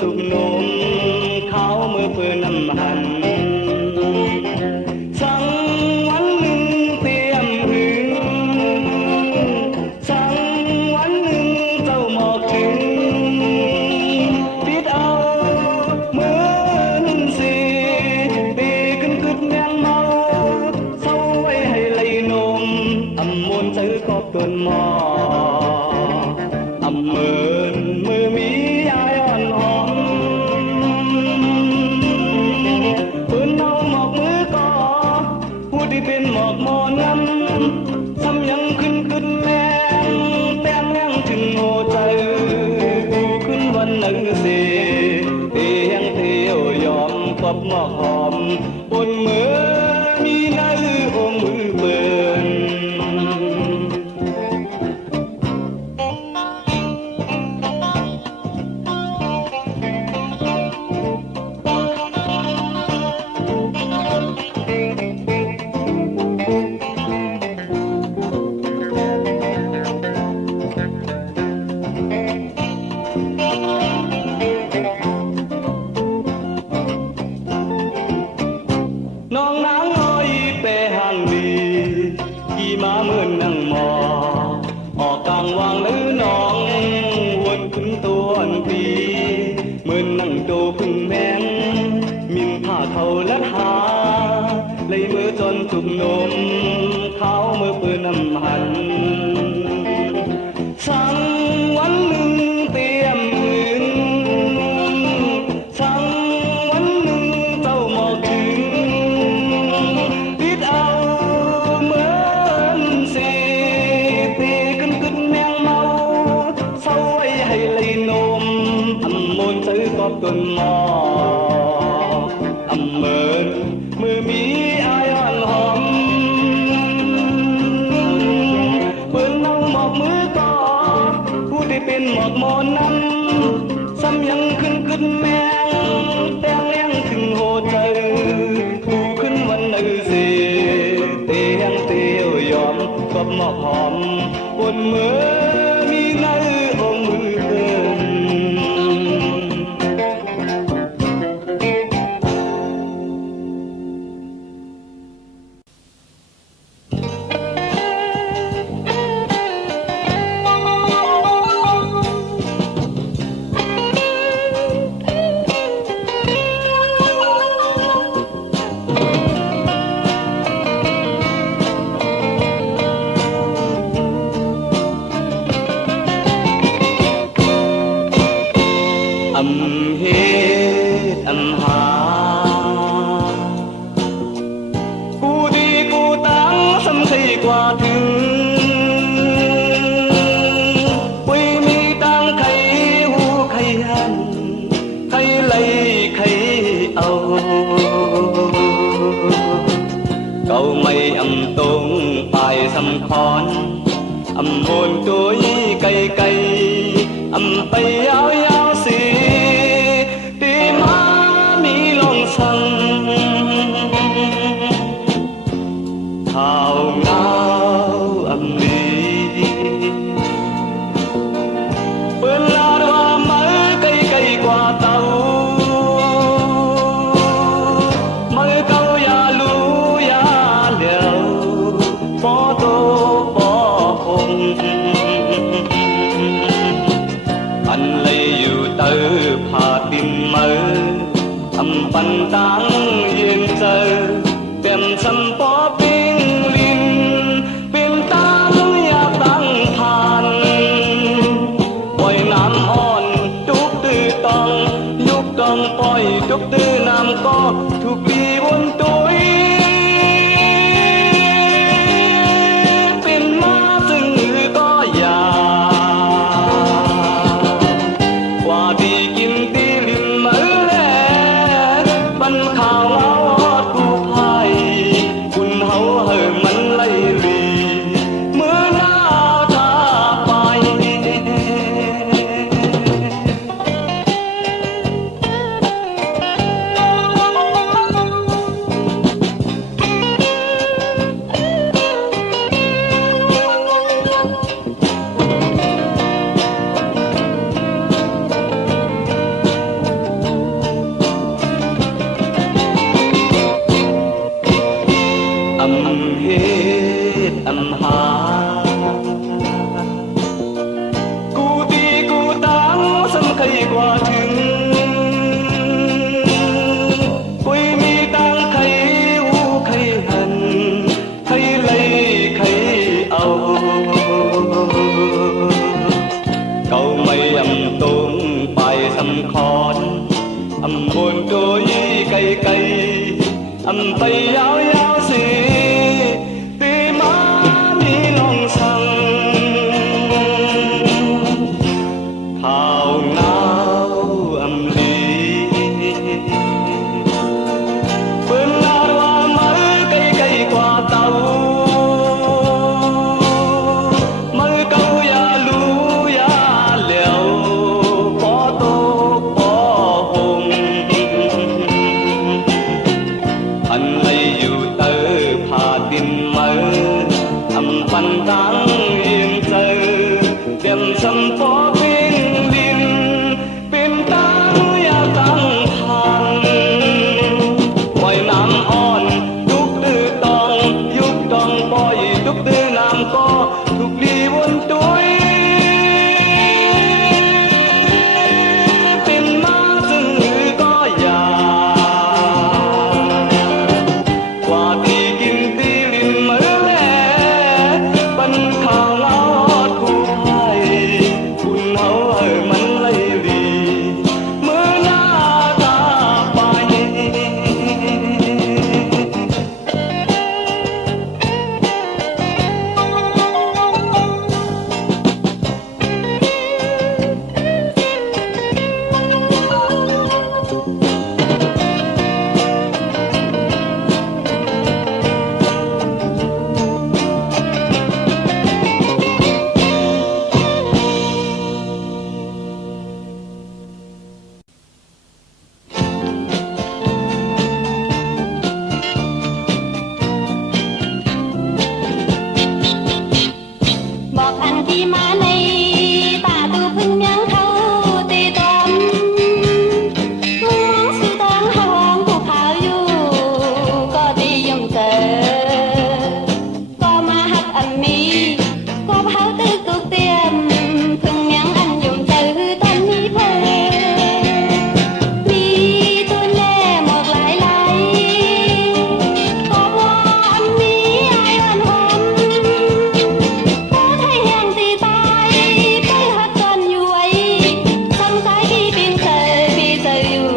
ตุกนมเขาเมื่อเพื่อนนำหันสังวันหนึ่งเตรียมหึงสังวันหนึ่งเจ้าหมอกถึงปิดเอาเมื่อนุ่นสีตีขึ้นกึดแมงเมาเศร้าไว้ให้ไหลนมอำมนซื้อกอบตนหมออำเมินมือมียายอ่อนหอมปืนเอาหมอกมือก่อผู้ที่เป็นหมอกมอนำซ้ำยังขึ้นแมงแต้มยังถึงโหใจกูขึ้นวันหนึ่งสิเตียงเที่ยวยอมกบหมอกหอมบนมือมีน้าโอมือเปินน้องนางน้อยเปห่างดีขี่ม้าเหมือนนั่งหมอออกกลางวางหรือน้องวนขึ้นตัวปีเหมือนนั่งโตพึ่งแมงมินผ้าเขาและหาเลยมือจนจุกนมเขาเมื่อปืนน้ำหันสังวันหนึ่งเตรียมหึงสังวันหนึ่งเจ้าหมอกถึงปิดเอาเหมือนสีตีขึ้นแมงเมาเศร้าไว้ให้ไหลนมอำมนซื้อกอบตนหมออำเมินมือมีอายอ่อนหอมเปิ้นเอาหมอกมือก่อผู้ที่เป็นหมอกมอนนั้นซ้ำยังขึ้นแมงแต้งเลี้ยงถึงโหใจผู้ขึ้นวันหนึ่งสิเตียงเตียวยอมกบหมอกหอมบนมือมีไงองมือเดินอำเหตุอำหากูดีกูตังสำคัญกว่าถึงปุยมีตังใครหูใครหันใครไล่ใครเอาเก่าไม่อำตรงปลายสำคอนอำโหนตัวยี่ไกลอำไปยาวสิตีมามีลองสั่งข่าวเงาอำลีเปิ้นลาดว่ามือไกลกว่าเต่ามือเก่าอย่ารู้อย่าเหลียวปอโตปอคงอันเลย หากูตีกูตังสำคัญกว่าถึงกุยมีตังใครหูใครหันใครเลยใครเอาเก่าไม่ตรงไปสำคอนบนตัวยี่ไกลไปยาวสิตีมามีลองสั่งข้าวหนาวลีเปิ้นลาว่ามาไกลกว่าเต่ามือเก่าอย่ารู้อย่าเหลียวพอตกพอหงอันไรอยู่เตอผ่าดินมือปันตังเอียงเจอเต็มสำพอเป็นดินเป็นตังอย่าตั้งพันปล่อยน้ำอ่อนทุกดื้อตองยุบตองปล่อยทุกดื้อน้ำก็ทุกลีวนตุยเป็นมาซึ่งก็อยากว่าที่กินตีลินมือแลปันข้าวลอดคู่ไทยคุณเฮามันเลยดีมือหน้าตาไปบอกอันที่มาในตาตูพึ่งยังเขาตีตอมมองสู่ตองห้องผู้ขาวอยู่ก็ดียงเจอก็มาหักอันนี้ก็เผาตึกตุกเตียมพึ่งยังอันยงเจอตอนนี้เพอมีตัวแน่หมอกหลายก็ว่าอันนี้ไอ้อันหอมก็ไทยแห่งตีตายไปหักกันอยู่ไว้ทำสายที่ปีนเจอพี่เจออยู่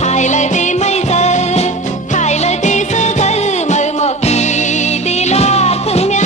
ถ่ายเลยตีไม่เจอถ่ายเลยตีซื้อเจอมือหมอกตีตีลอดพึ่งเมี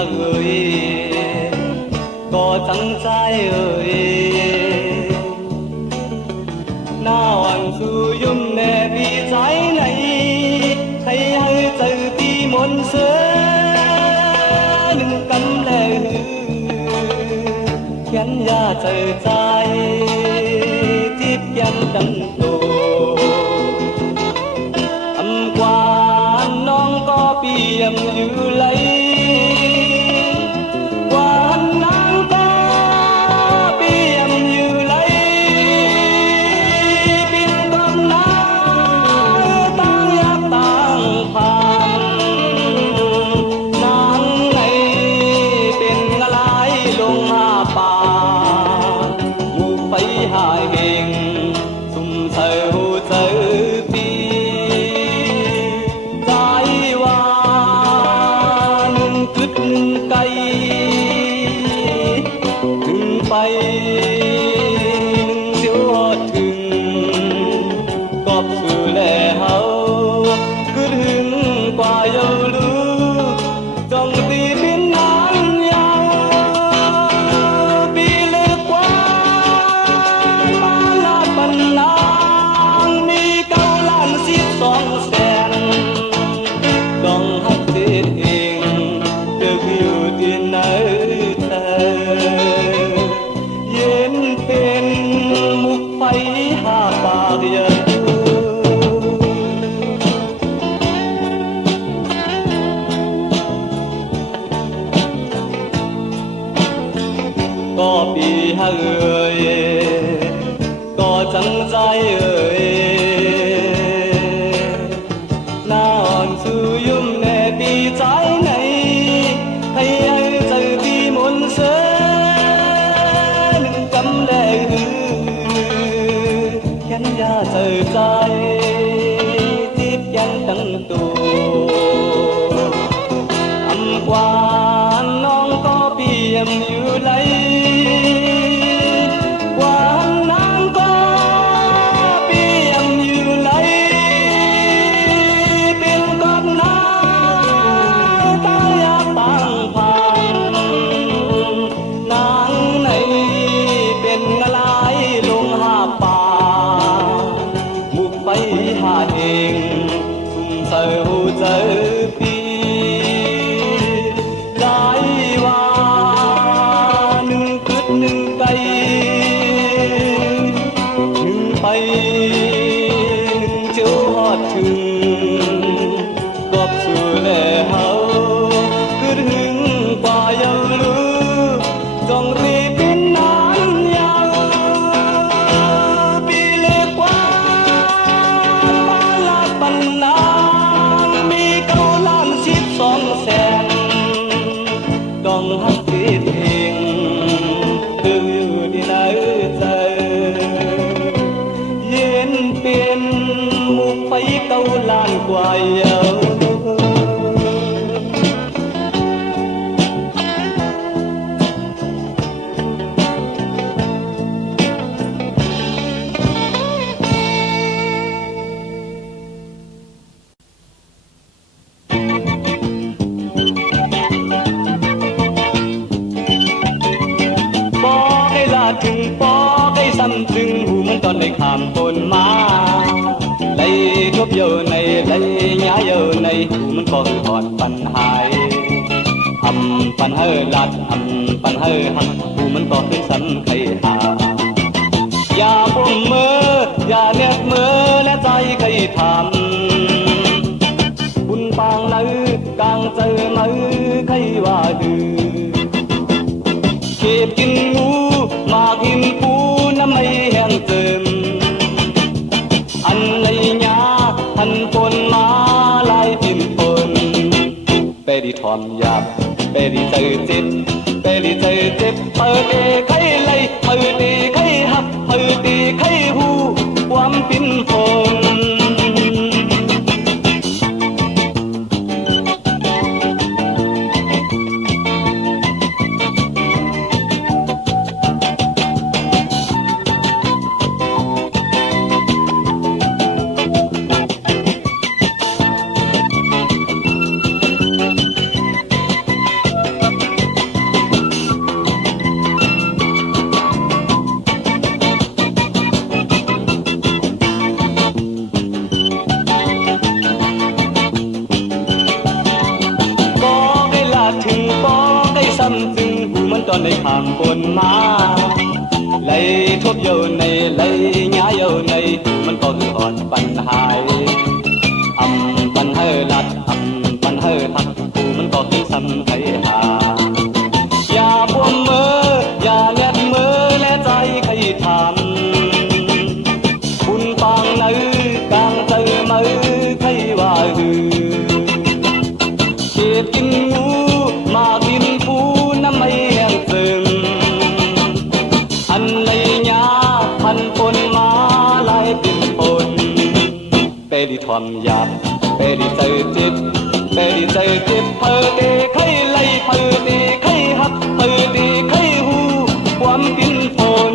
ฮักเอ่ยก็ตั้งใจเอ่ยหน้าวันสู่ยุ่มแน่ปีใจไหนใครให้เจอปีมนต์เสือหนึ่งกำแลยันยาเจอใจทิพยันดังโตอำกวานน้องก็เปี่ยมอยู่ไหลหวานนางก็เปี่ยมอยู่ไหลปินกำนาต่างยักต่างพันนางในเป็นอะไรลงมาป่าหมู่ไปหาเฮงสุ่มเธอหูเธอปีใจว่าหนึ่งกึดหนึ่งไก่ถึงไปหนึ่งเสียวหอดถึงกอบสู่แลเฮากึดหึงกว่าเยาลูกจงตีพินนานยาวปีเลือกว่ามาลาปันนางมีเก้าล้าน12 แสนต้องหักเสียเองเลือกอยู่ที่ไหนเธอเย็นเป็นมุกไฟหาปากเยอะก็ปีฮักเอ่ยก็จังใจเอ่ยหน้าอ่อนสู่ยุ่มแน่ปีใจไหนให้ยังเจอปีมนต์เสือหนึ่งกำแลยันยาเจอใจทิพยันตั้งตัวอำกวานน้องก็เปี่ยมอยู่ไหลหวานนางก็เปี่ยมอยู่ไหลเป็นก้อนน้ำตาอยากต่างพันนางในเป็นอะไรลงหาป่ามุกไปหาเองสุ่มเซอเจอปีใจว่าหนึ่งกึดหนึ่งไก่หนึ่งไปหนึ่งเจ้าหอดถึงกอบสู่แลเฮากึดหึงกว่าเยาลูกจงรีบเป็นนานยาวปีเล็กกว่ามาลาปันนางมีเก้าล้าน12 แสนต้องหักเสียเองตึงอยู่ที่ไหนเธอเย็นเป็นมุกไฟเก้าล้านกว่าเยาบอกให้ลาถึงบอกให้ซ้ำถึงหูมันตอนในขามปนมาไล่ทบเยาในไล่หญ้าเยาในหูมันก็คือหอดปัญหายปันเฮอลัดปันเฮอหักหูมันก็คือสันไขหาอย่าพุ่มมืออย่าเน็บมือและใจใครทำบุญปางลือกลางเจอมือใครว่าดื้อเก็บกินงูมากหินปูน้ำไม่แห้งเติมอันในหญ้าทันปนมาลายดินปนเปรีทอมยาบเปรีเจอเจ็บเปรีเจอเจ็บเปิดเอไข่ไล่เปิดเอไข่หักเปิดเอไข่หูความปิ้นพน tâm dưng hù mân toàn này hàng buồn má lấy thuốc dầu này lấy nhá dầu nàyมันก็คือหอดปัญหาปัญหาลัดปัญหาทักกูมันก็คือซ้ำไทยหาอย่าบวมมืออย่าแนบมือและใจใครทำคุณปางไหนกลางใจมือใครว่าหือเก็บกินงูมากินปูน้ำไม่แห้งซึมอันในยาพันปนมาลายปิ่นปนเปรีทอมหยาบเปรีใจจิตเปรีใจจิตเพอเตไข่ไล่เพอเตไข่หักเพอเตไข่หูความปิ่นปน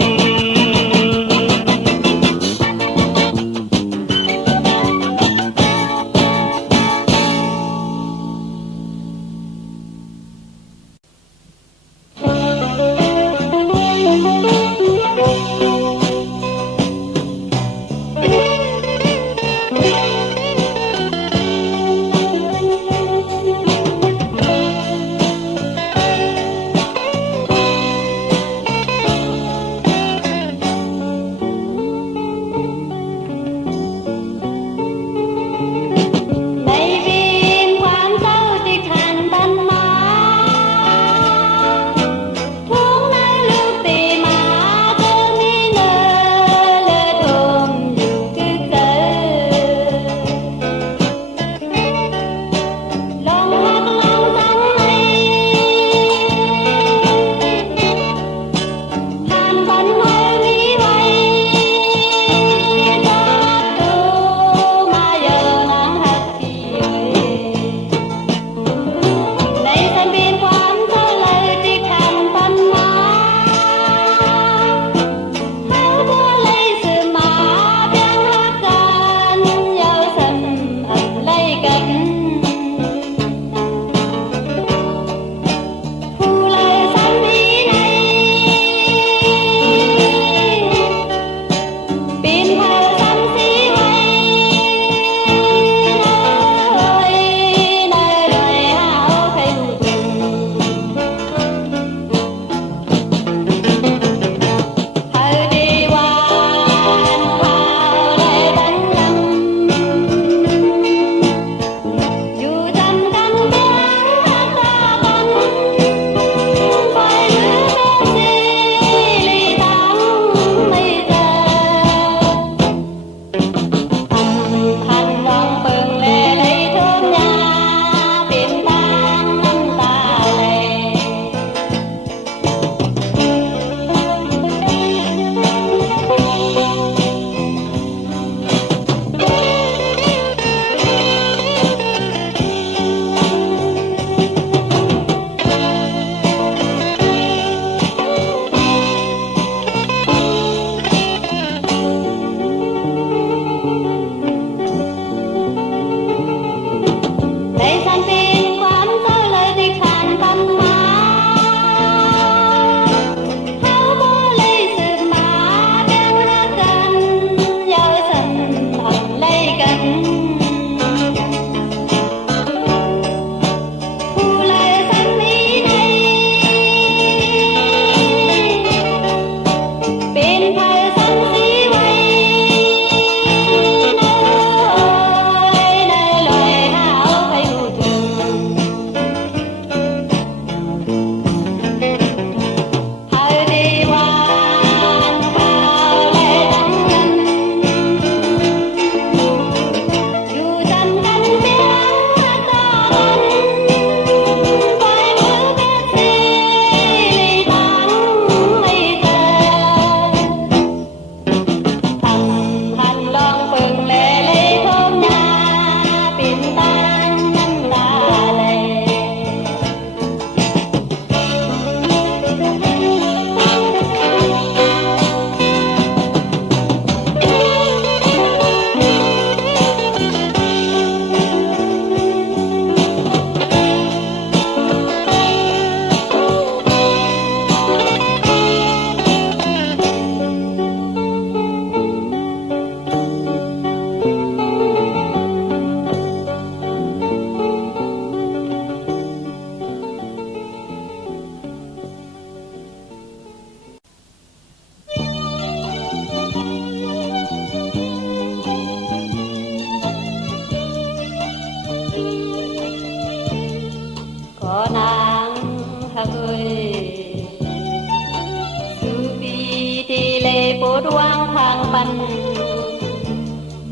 ดวางทางปัน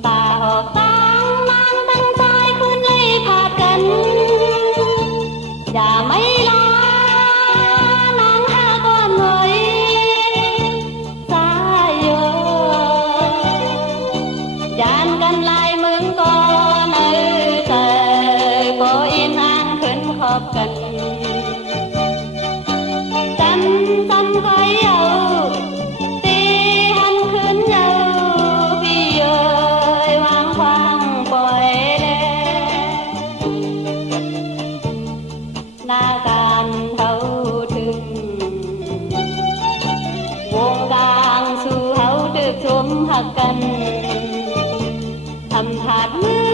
ตาออกตางนางตั้งใจคุณเลยพากัน อย่าไม่ลานางหาก่อนไว้สายโยยานกันลายเมืองก่อนแต่ก็อินอ่างขึ้นขอบกันจันคอยเอาตีหันขึ้นเอาพี่เอ๋ยวางควางปล่อยหน้าการเขาถึงวงกลางสู่เขาดึกชมหักกันทำผาดมือ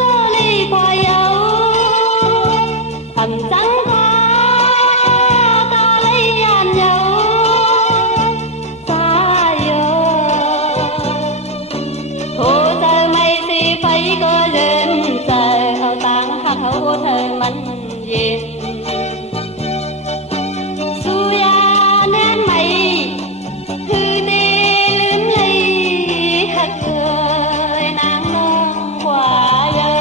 ก็เลยพอเยาทำจังก็เลยยานเยาสายโยโทเธอไม่สิไฟก็เดินใจเอาตังหักเขาเธอมันเย็นสุยาแน่นไหมคือเดลืมเลยหักเอ่ยนางน้องกว่าเยอะ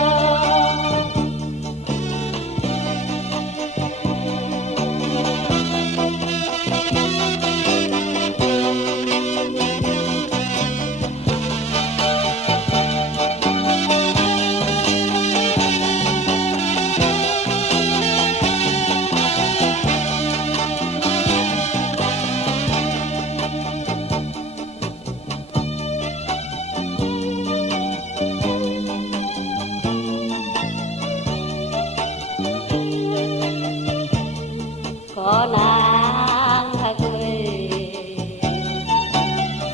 ขอนางหักเอ่ย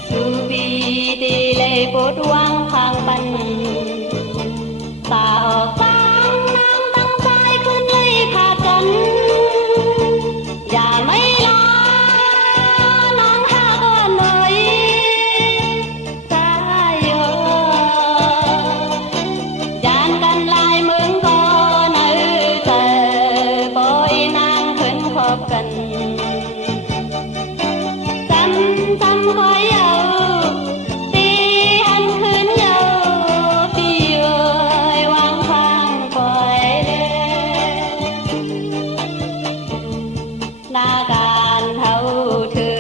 สุบีดีเลยปวดวางทางปันตาออกตางนางตั้งใจคุณเลยพากัน อย่าไม่ลานางหาก่อนเลยสายโยยานกันลายเมืองก่อนแต่ปล่อยนางขึ้นขอบกันจำคอยเอาตีหันขึ้นเอาพี่เอ๋ยวางควางปล่อยหน้าการเขาเธอ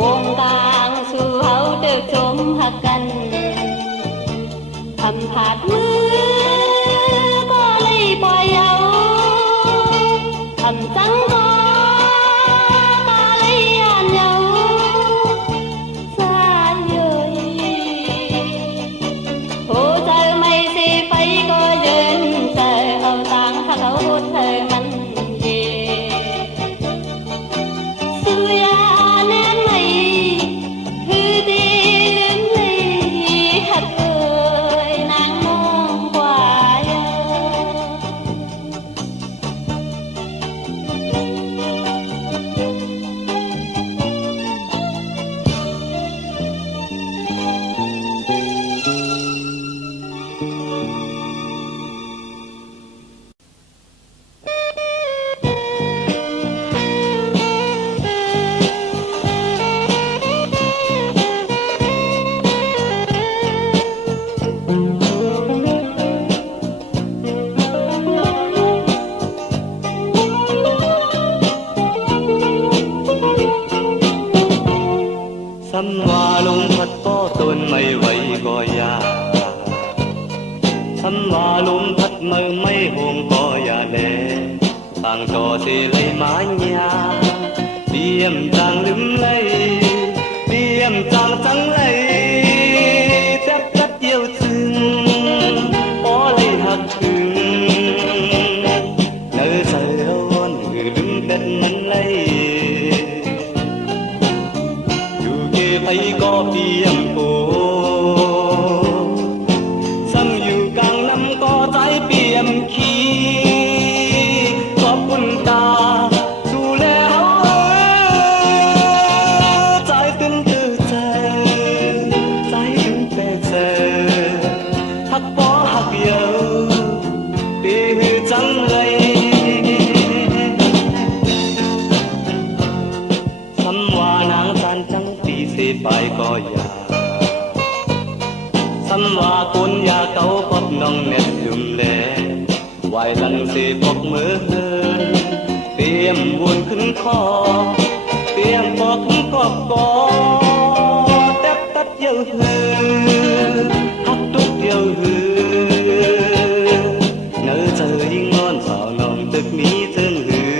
วงกลางสู่เขาดึกชมหักกันทำผาดมือก็เลยปล่อยเอาทำจังก็เลยยานเยาสายเย่ยโอ้เธอไม่สิไฟก็เดินแต่เอาตังหักเขาเธอมันเย็นสุยาแน่นไหมคือดีลืมเลยหักเอ่ยนางน้องกว่าเยอะ Sắm hoa lung thật có tuôn mây vậy có ya Sắm hoa lung thật mơ mây hồn có ya nè Tàng trò sẽ lấy mái nhà Điềm chàng lưng lấy Điềm chàng trắng lấy Tép rất yêu thương Có lấy hạt thương Nơi trời ơn người đứng tết mắn lấy thấy có tiếng cô Sangอยู่กลางน้ำก็ใจเปี่ยมขีขอบคุณตาดูแลเขา ยมวนขึ้นคอเตรียมบอกกอบกอตัดตัดเยอะฮือฮักทุกเยอะฮือเนื้อเธอยิ่งงอนสาวน้องตึกนี้ถึงฮือ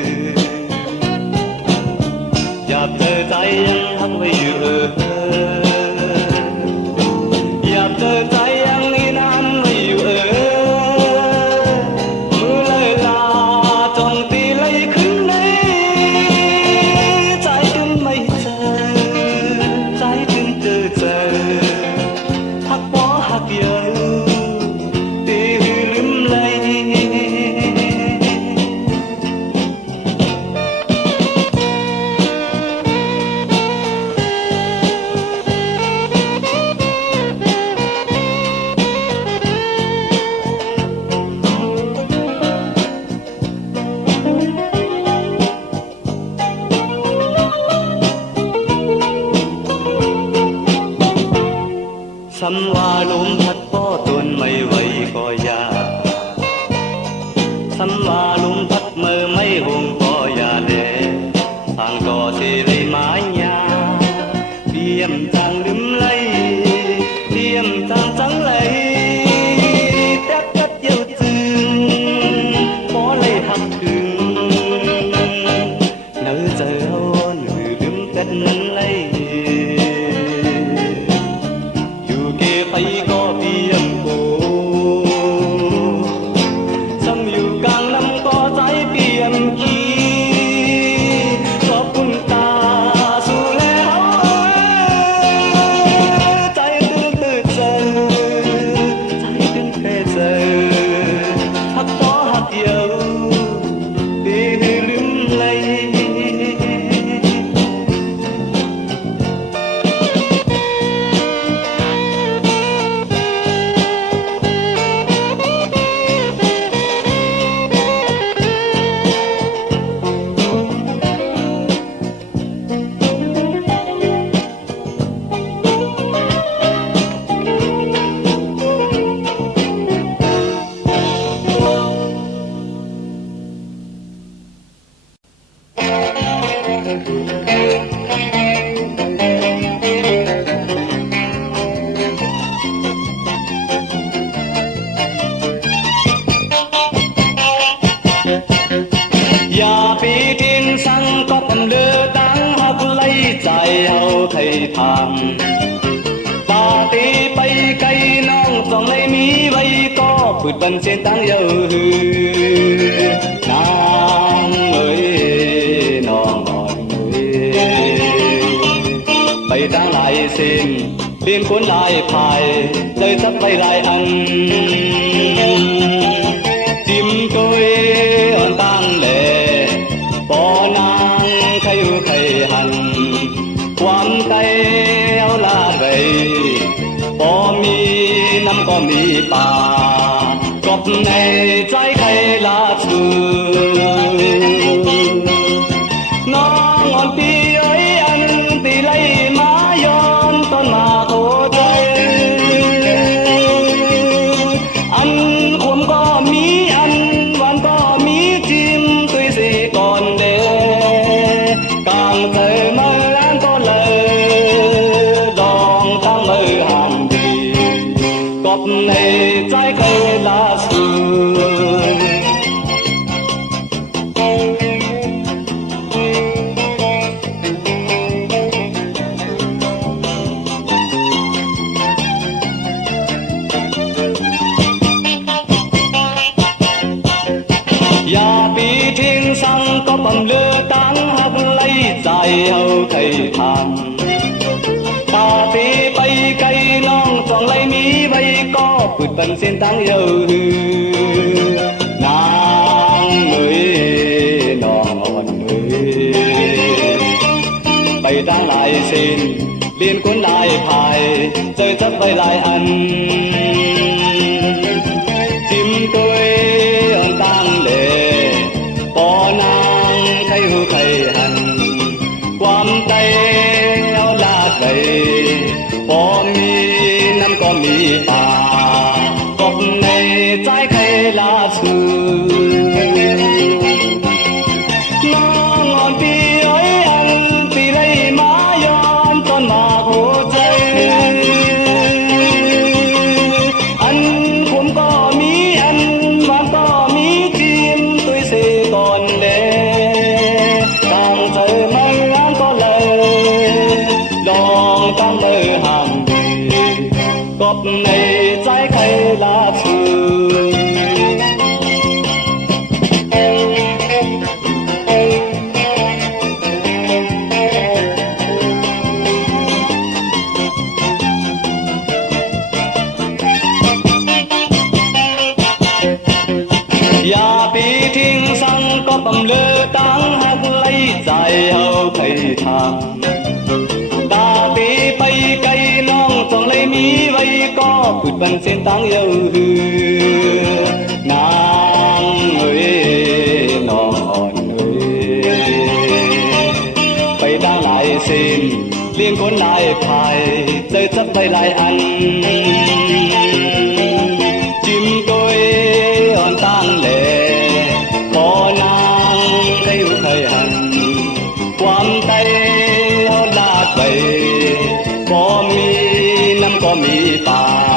อยากเจอใจยังฮักไว้อยู่อยากเจอใจยังนี่นานไว้อยู่มือเลยลาจงตีเลยขึ้นในใจจึงไม่เจอใจจึงเจอฮักบ่ฮักเยอะตีลืมเลย สำว่าลมพัดป้อตนไม่ไหวก็ยากสำว่าลมพัดเมื่อไม่หงก็อย่าแลทางก็สิเลยหมายยาเตรียมจังลืมไหลเตรียมจังไหลแต่กัดเยี่ยวจึงบ่เลยหักถึงเนื้อใจอ่อนหรือลืมกันนั้นไหลไปก็เพียงโกซ้ำอยู่กลางน้ำก็ใจเปี่ยมขีขอบคุณตาสู่แล้วใจตึงตื่นเจอใจตึงแค่เจอหักต่อหักเดียวดีลืมเลย อย่าปีดินสั่งก็ปำเลือตั้งหักไล่ใจเอาไทยทำตาตีไปไกลน้องต้องไม่มีไว้ก็พูดบันเสียนตั้งเยอะฮือนางเอ้ยน้องอ่อนเอ้ยไปตั้งหลายเส้นเปลี่ยนคนหลายภายเลยทับไปหลายอันจิ้มตัวอ่อนตั้งแหล่ปอนางใครอยู่ใครหันความใจเอาลาไปพอมีน้ำก็มีป่ากบในใจใครลาสูน้องอ่อนปีเอ้ยอันตีไล่มายอมต้นมาโคใจอันขมก็มีอันหวานก็มีจิ้มตุยสิก่อนเดกลางเธอมาล้างก็เลยดองทั้งมือหันดีกบในใจเคยลาสูอย่าปีทิ้งสั่งก็ปำเลือตั้งหักไล่ใจเอาไทยทำตาตีไปไกลน้องสองไล่มีใบก็พูดบันเส้นตั้งเยอะฮือนางเอ้ยน้องอ่อนเอ้ยไปตั้งหลายเส้นเลียนคนหลายภายเจอจับไปหลายอันจิ้มตัวอ่อนตั้งแหล่ปอนางใครหูใครหันความใจเอาลาดไปพอมีน้ำก็มีตากบในใจใครลาสูน้อ lơ táng hát lấy dài hậu thầy thang ta tí bay cây non chọn lấy mí vây có phụt bần sen táng yêu hư nàng ơi non ơi bay đang lại xin liên cuốn lại phải chơi chắc bay lại ăn chim tôi hòn tang lệ có nàng thấy thời hành quam tay hòn đá vậy có mi năm có mi bà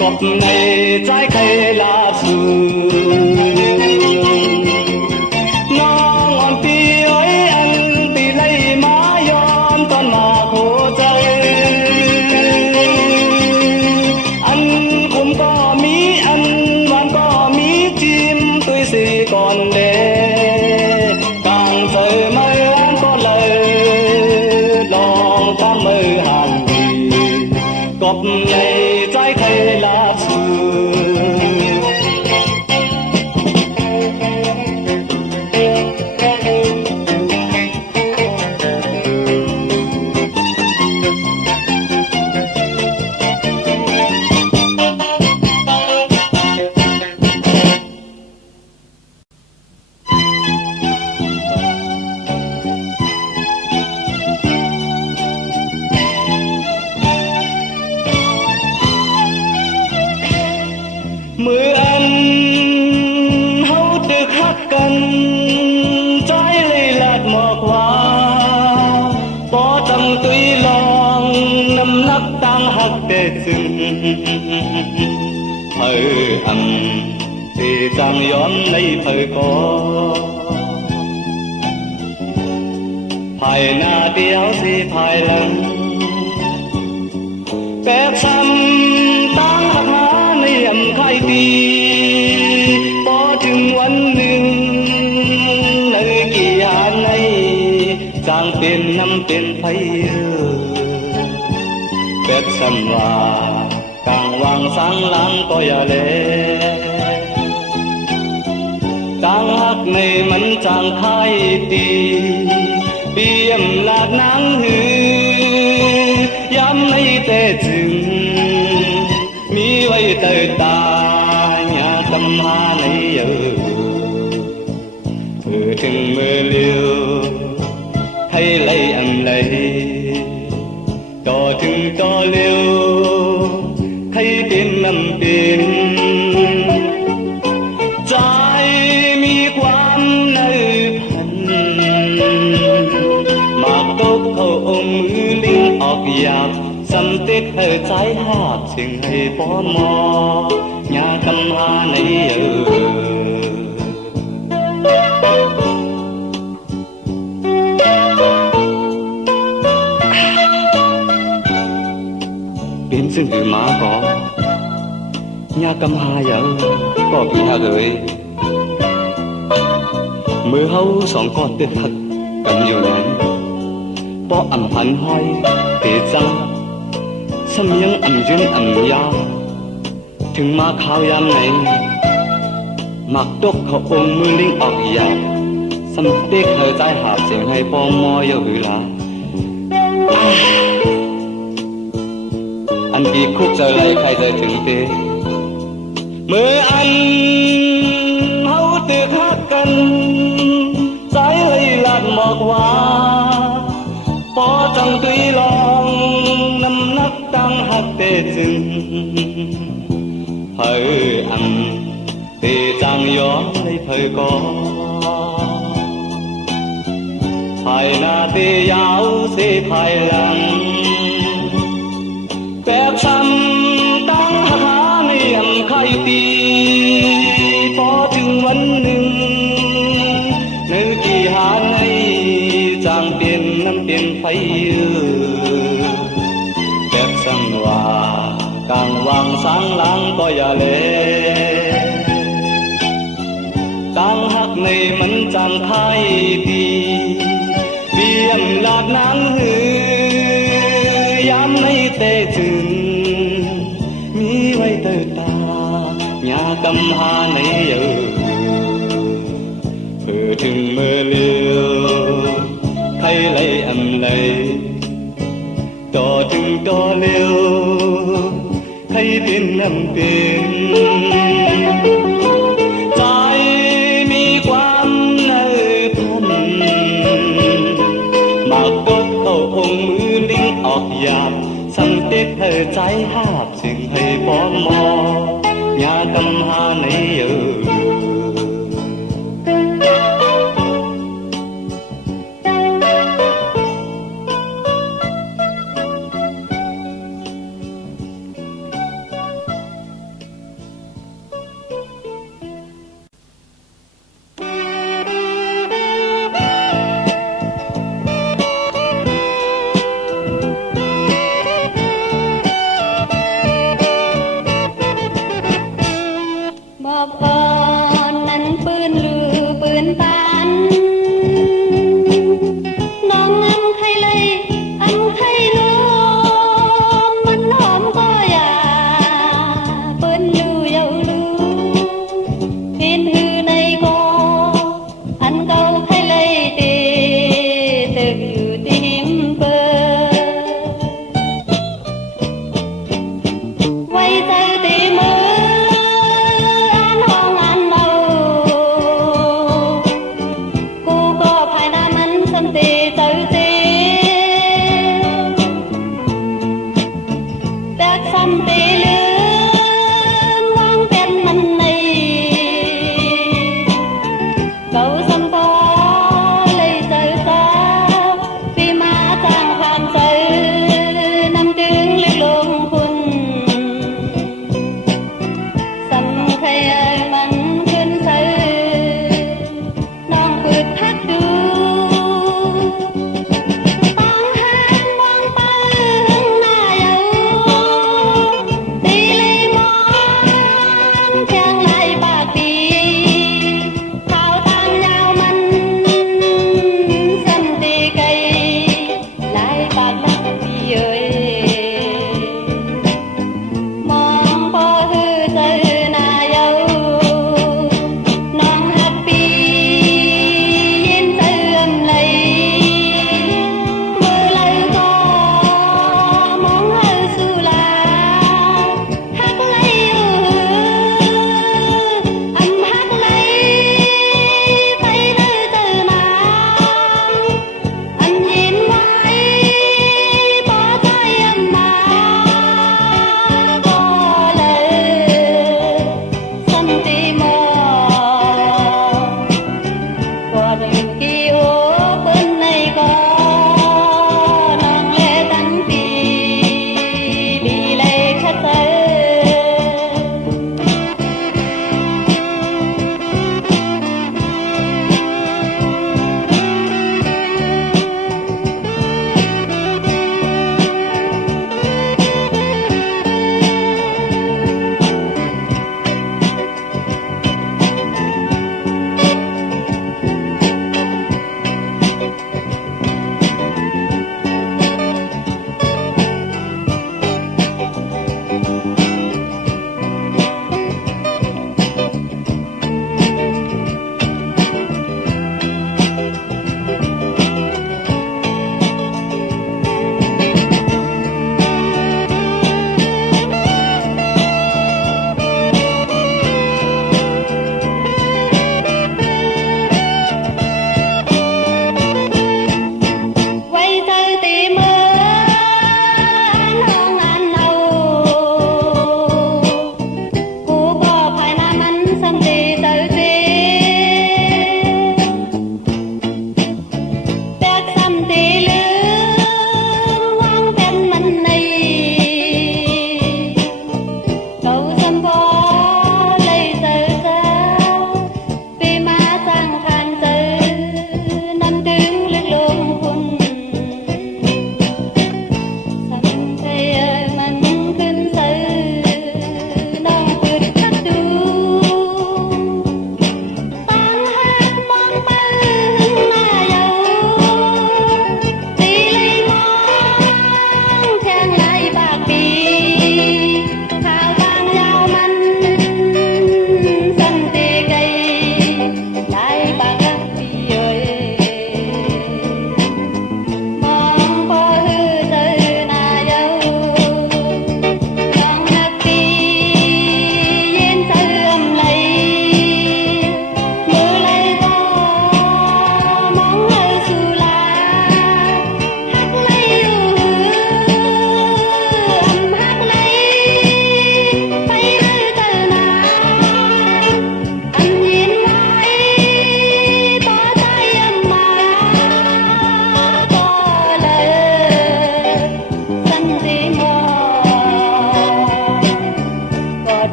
cọp này trái cây lá sương ngon ngọn ti ơi ăn ti lấy má yom con mà khổ chơi ăn cũng có mí ăn vẫn có mí chim tôi xì còn để càng trời mây ăn có lời lòng ta mơ hàng gì cọp này trái cây lá sương mưa ăn hấu được hát cần trái lây lạt mò qua bỏ tâm tuy lòng nằm nắp tăng hát tê rừng thời ẩm thì chẳng yóm lấy thời có phải na đéo gì phải lần bé xăm tăng hát háในยำไข่ตีพอถึงวันหนึ่งในกี่หาในจางเป็นน้ำเป็นไฟแบบสำว่ากลางวางสังหลังก็อย่าเลจางหักในมันจางไข่ตีเปี่ยมลาดนางหือย้ำไม่แต่จึงmi vây tới ta nhà tâm hà này giờ thừng mưa liêu thấy lấy âm lấy to thừng to liêu thấy tiếng năm tiếng trái mi quán nơi phần mặc tốt khẩu ôm mưa linh ọc dạp xăm tết ở trái hạt chừng hay bỏ mò nhà tâm hà này biến sinh từ má có nhà tâm hà giờ có bị hà gửi mưa hâu sòng con tết thật cần nhiều lần bỏ ẩm hành hoi để răngสำยังอ่ำยืนอ่ำยาวถึงมาข้าวยามไหนหมักตกเขาอมมือลิงออกยาวสำเด็กเธอใจหาเสียงให้ปอมอเยอะหรือละอันปีคุกเจอไรใครจะถึงเตเมื่ออันเฮาตึกฮักกันใจเลยลาดหมอกว่าพอจังตุยลองน้ำนักตั้งหักเตจึงเผยอันเตจังย้อนในเผยก่อภายหน้าเตยาวเสภายหลังแบบช้ำตั้งหาในยำไข่ตีพอถึงวันหนึ่งนึกกี่หาในจางเปลี่ยนน้ำเปลี่ยนไฟแบบสังว่ากลางวางสังหลังก็อย่าเลตั้งหักในมันจางไข่ตีเบี่ยมหลากนางหือยามไม่เตะจึงมีไว้เตอตาญากำหาในเยอะเพื่อถึง chừng mơ liêu thấy lấy âm lấy trò chừng trò liêu thấy tiếng âm tiếng trái mi quan nơi thân mà có tàu ôngมือลิงออกยามสังเตเธอใจหาบจึงให้ป้อนมอยากำหาใน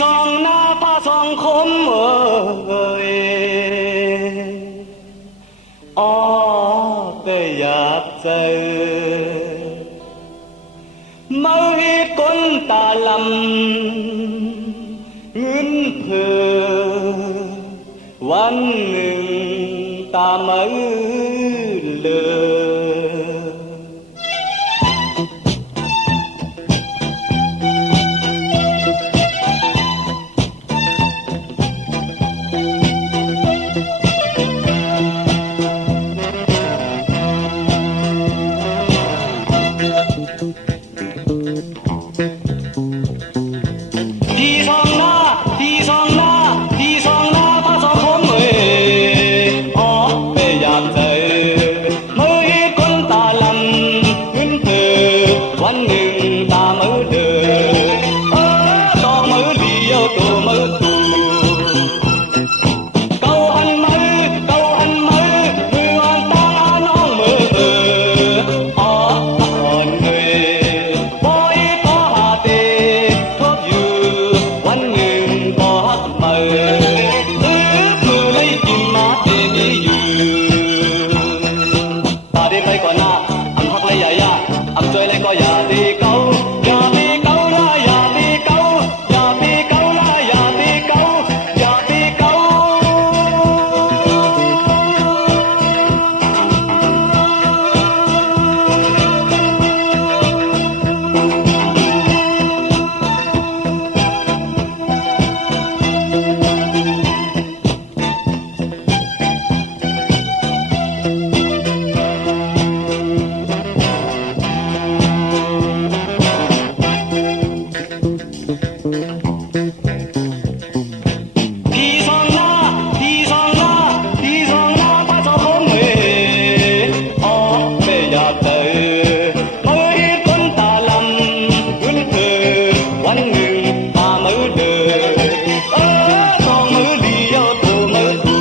สองหน้าผ้าสองคมเอ่ยอ้อก็อยากเจอมาให้ก้นตาลำเงินเพื่อวันหนึ่งตามือเลยพี่สองหน้าพี่สองหน้าพี่สองหน้าผ้าสองคมเอ่ยอ๋อไม่อยากเจอมือให้คนตาลำขึ้นเธอวันหนึ่งตามือเดินต้องมือเดียวตัวมือตูเก้าหันมือเก้าหันมือมืออ่อนตาน้องมืออ๋ออ่อนเลยบอยก็หาเตทบอยู่วันหนึ่งก็หักมือมือเลยกินมาเตมีอยู่ตาได้ไปก่อนหน้าอันหักเลยอย่ายาอันจอยเลยก็อย่าตีเก้าอย่าตีเก้าละอย่าตีเก้าอย่าตีเก้าละอย่าตีเก้าอย่าตีเก้าพี่สองหน้าพี่สองหน้าพี่สองหน้าผ้าสองคมเอ่ยอ๋อไม่อยากเจอมือให้คนตาลำขึ้นเธอวันหนึ่งตามือเดินต้องมือเดียวตัวมือตู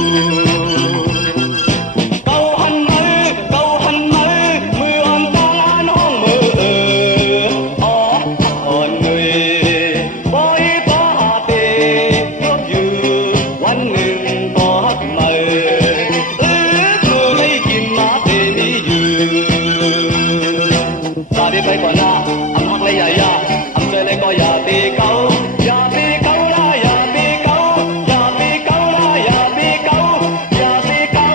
เก้าหันมือเก้าหันมือมืออ่อนตาน้องมืออ๋ออ่อนเลยบอยก็หาเตยกอยู่วันหนึ่งก็หักมือมือเลยกินมาเตมีอยู่ตาได้ไปก่อนหน้าอันหักเลยอย่ายาอันเจอเลยก็อย่าตีเก้าอย่าตีเก้าละอย่าตีเก้าอย่าตีเก้าละอย่าตีเก้าอย่าตีเก้า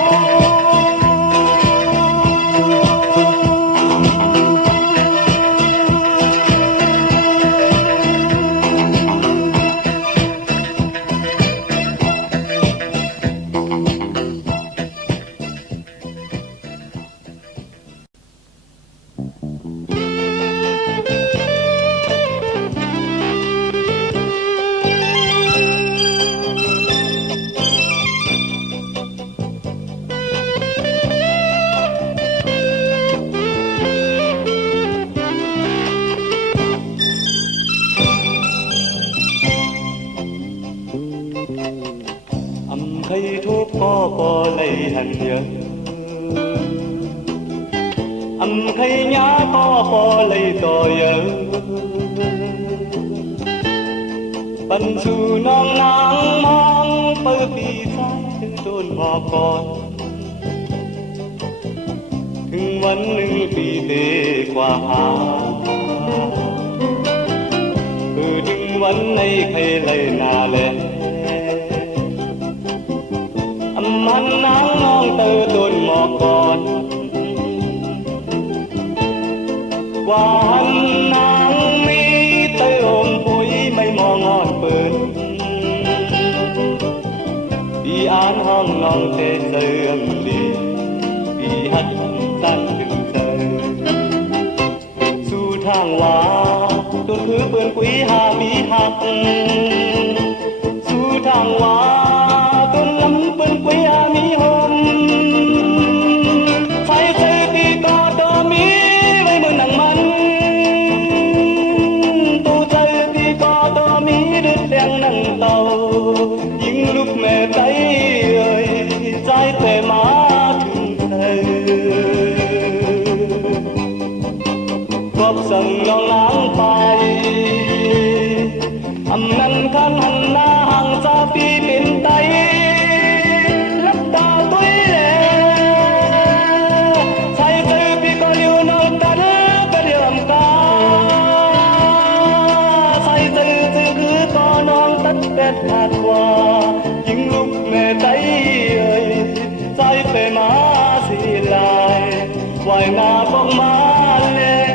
thầy thuốc có lấy hành nhớ thầy nhá có lấy tò nhớ bần dù non nắng mong bơ bì sai đôn bò conถึงวันหนึ่งปีเตกว่าหาถึงวันในใครเลยนาแลมันนางน้องเตอต้นหมอกก่อนวันนางมีเตออมปุ๋ยไม่มองงอนเปิดพี่อ่านห้องน้องเตเสื่อมลีพี่หัดตั้งถึงเธอสู่ทางว่าต้นคือเปื่อนกุยหามีหักสู่ทางว่าต้นลำเปื่อนกุยหามีหอมใส่เสื้อตีก็ตัวมีไว้เมื่อนังมันตู้เสื้อตีก็ตัวมีดึกแดงนังเต่ายิงลูกแม่ใจเอ่ยใจแต่มากบสั่งน้องล้างไปนั้น thân hành na hàng xa phi bên tay lấp ta tuổi lệ say tư phi có liêu nâu ta đứa có điều ẩm ca say tư tư cứ có non tất kết hạt hoa những lúc mẹ tay ơi say về má xì lại hoài na bóng má lên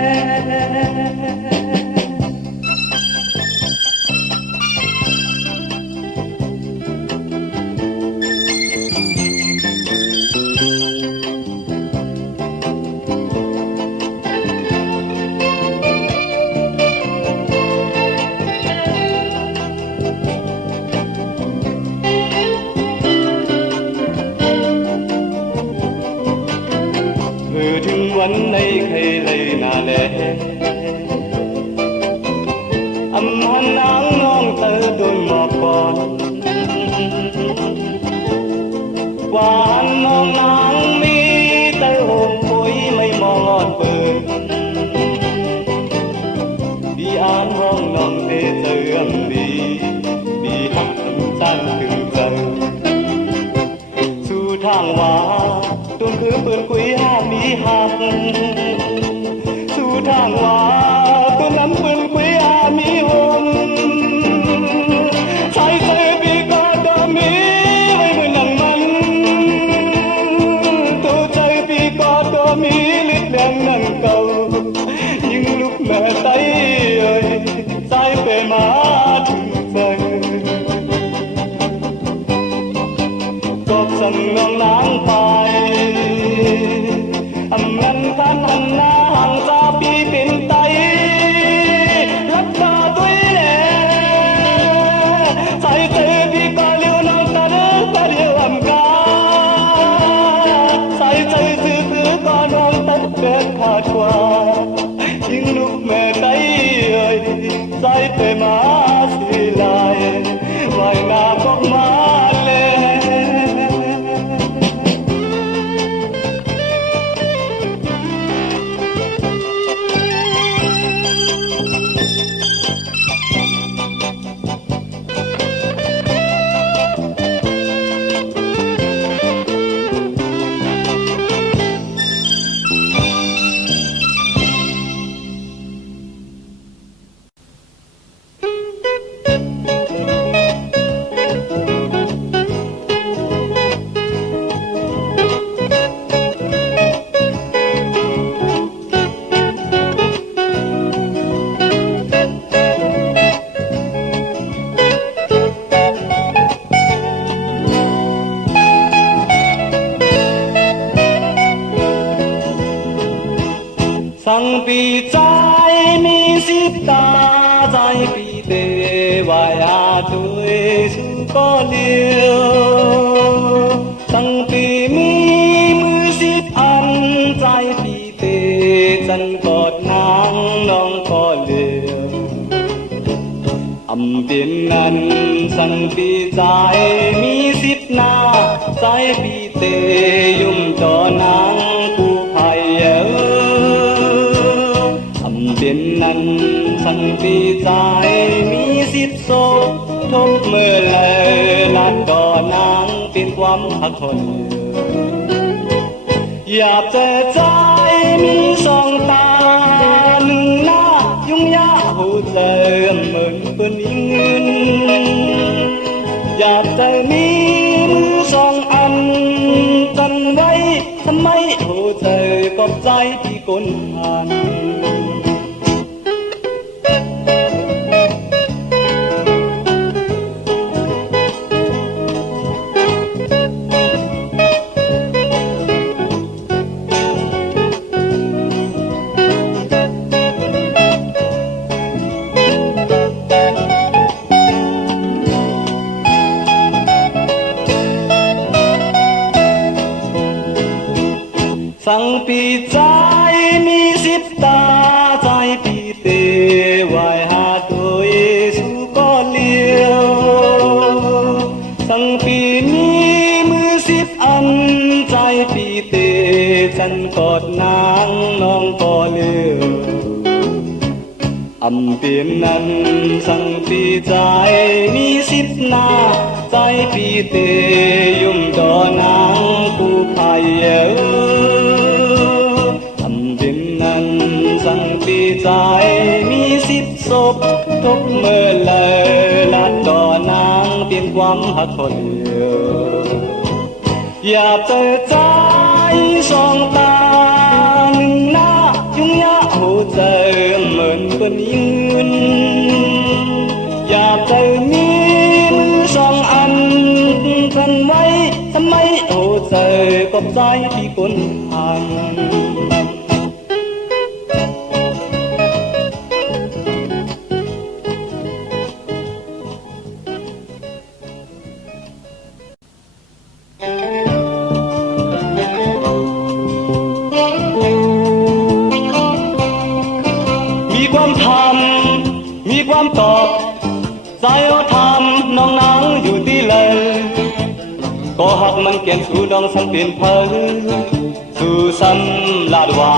ถึงวันในใครเลยนาแลอำหันนางน้องเตอโดนหมอกก่อนหวานน้องนางมีเตอโหมปุยไม่มองอ่อนเปิดดีอ่านห้องน้องเตเจอมดีดีหักสั้นถึงใจสู่ทางว่าต้นคือปืนกุยห้ามีหักสู่ทางว่าต้นนั้นปืนกุยห้ามีหงใช้เธอปีก็ดอมีไว้เหมือนหนังมันตัวใจปีก็ดอมีลิดแดงหนังเก่ายิ่งลุกแม่ไตเอ้ยสายไปมาถึงใจกอบสั่งน้องนางไปอำนันทันหันหน้าห่างซาปีเป็นไตรักตาตัวเล่ใส่เธอพี่ก็เลี้ยวน้องตาเด้อก็เดียวอำกาใส่ใจซื้อก็น้องตัดเด็ดขาดกว่ายิ่งลูกแม่ไตเอ้ยใส่ไปมาสิลายไว้หน้าบอกมาสังปีใจมีสิบตาใจปีเตวายาตุยสุก็เลียวสังปีมีมือสิบอันใจปีเตจันกอดนางน้องก็เลียวอำเปียนนั้นสังปีใจมีสิบหน้าใจปีเตยุ่มต่อนางผู้พายเยอเป็นนั้นสังปีใจมีสิทธิ์โศกทบเมื่อแลลานก่อนางเป็นความหักคนอยากเจอใจมีสองตาหนึ่งหน้ายุ่งยากหูเจอเหมือนปืนยิงอยากเจอมีมือสองอันกันไว้ทำไมหูเจอกอบใจที่ก้นพันสังปีใจมีสิบตาใจปีเตวายหาตัวเยซูก็เลี้ยวสังปีมีมือสิบอันใจปีเตฉันกอดนางน้องก็เลี้ยวอำเปลี่ยนนั้นสัง ปีใจมีสิบหน้าใจปีเตยุ่มดอนางผู้พายเยอทำดินนั้นสั่งปีใจมีสิบศพทุกเมื่อเลยลัดดอนางเปลี่ยนความหักคนเดียวอย่าเจอใจสองตาหนึ่งหน้ายุ่งยากหัวใจเหมือนเป็นยืนอย่าเจอมีมือสองอันกันไว้ทำไมหัวใจกับใจที่คนพันมีความทำมีความตอบใจเอาทำน้องนางอยู่ที่เลยก็หักมันเกียนสู่ดองสังเปลี่ยนเพอสู่ซ้ำลาดว่า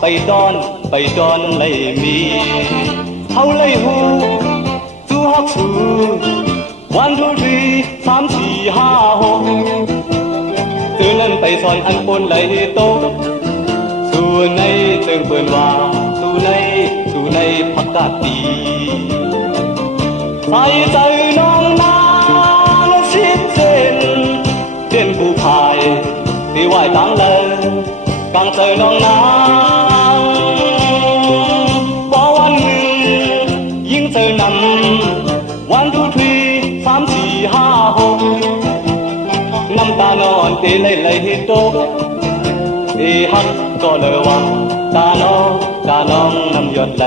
ไปดอนเลยมีเขาเลยหูสู่หักสู่วันทุรีสามสี่ห้าหกตื่นนั้นไปสอนอันปนเลยโตสู่ในเติงเปินว่าสู่ในพักกาดดีใส่ใจน้องนางชิดเส้นเด่นผู้พายที่ไหวตั้งเลยกางเจอน้องนางพอวันหนึ่งยิ่งเจอนำวันทุกทีสามสี่ห้าหกน้ำตานอนตีเลยโตตีหักก็เลยว่าตาน้องน้ำหยดไหล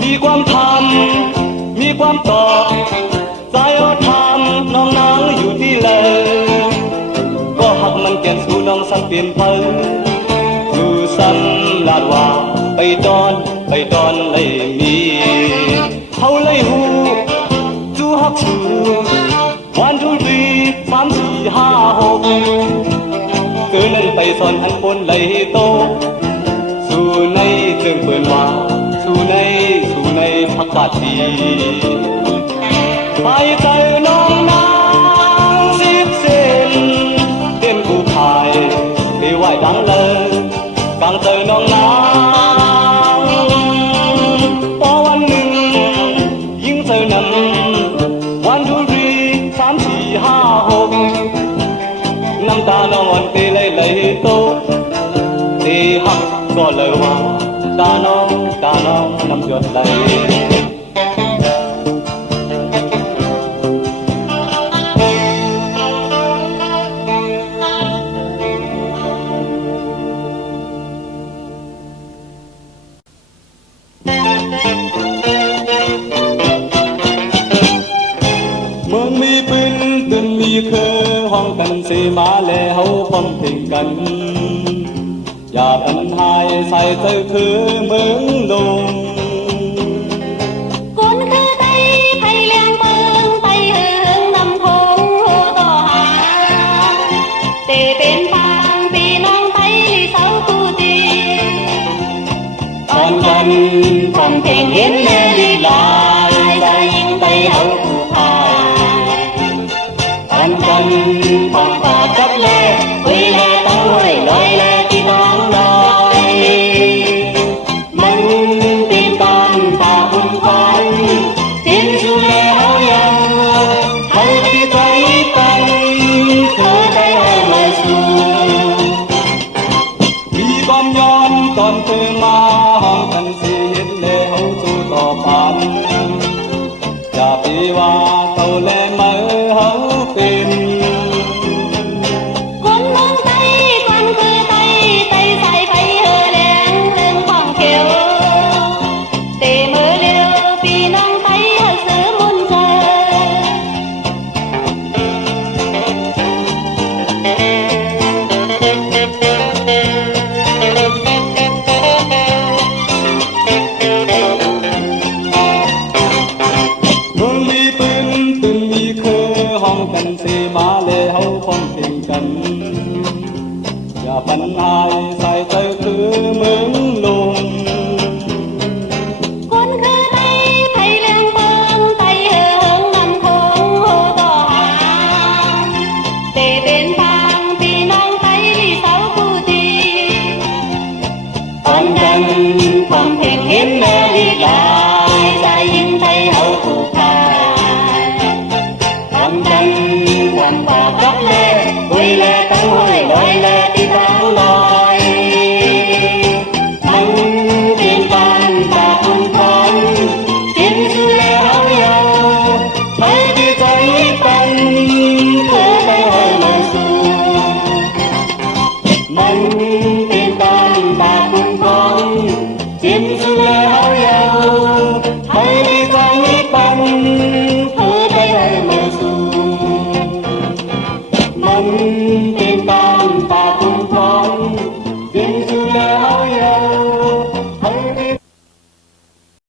มีความทำมีความตอบใจเอาทำน้องนางอยู่ที่เลยก็หักมันเปลี่ยนสู่น้องสังเปลี่ยนเพอสู่ซ้ำลาดว่าไปดอนเลยมีเขาเลยหูจู่หักสู่วันทุรีสามสี่ห้าหกคืนนั้นไปสอนอันปนเลยโตสู่ในเติงเปินว่าสู่ในพักกาดดีไปใจน้องนางสิบเส้นเต้นผู้พายไปไหวดังเลยกางเจอน้องนางพอวันหนึ่งยิ่งเจอนำวันทุรีสามสี่ห้าหกน้ำตาน้องอ่อนตีเลยโตตีหักก็เลยว่าตาน้องน้ำหยดไหลเมืองมีปืนตื่นมีเคอห้องกันเสมาแล้วเขาป้อมเพ่งกันอย่าปัญหาใส่เธอคือเมืองลงคนคือไตไผเลี้ยงเมืองไปเฮืองนำโพงโหต่อหาเตเป็นฟางพี่น้องไปเสาคู่ตีอ่อนกันความเพ่งเห็นแน่ลีลายใจยิ่งไปเฮาผู้พายอ่อนกันความปากกับแล่คุยแล่ตั้งห้วยลอยแล่ที่น้องลอยมันปีนตอนป่าบุญควันสิ้นสู่แล่เฮายังให้ที่ใจกันเธอได้ให้มาสู่มีความย้อนตอนเธอมาห้องกันสิเห็นแล่เฮาสู่ต่อปันอย่าไปว่าเขาแลมาเฮาเป็นคนเมืองไตคนคือไตใส่ไผเฮือแหลงเรื่องของเขียวเตมือเร็วพี่น้องไตเฮาซื้อมุนเจอเมืองมีปืนตื่นมีเคอ เฮาพร้อมเพรียงกันอย่าปัญหาใส่ใจคือเมืองลม คนคือไทยไทยเรื่องบองไทยเหิงนำคงโหต่อหาเตเป็นทางพี่น้องไทยที่เสาผู้ดีตอนกันความเพ่งเห็นแม่อีกหลายใจยิ่งไทยเฮาผูกพันตอนกัน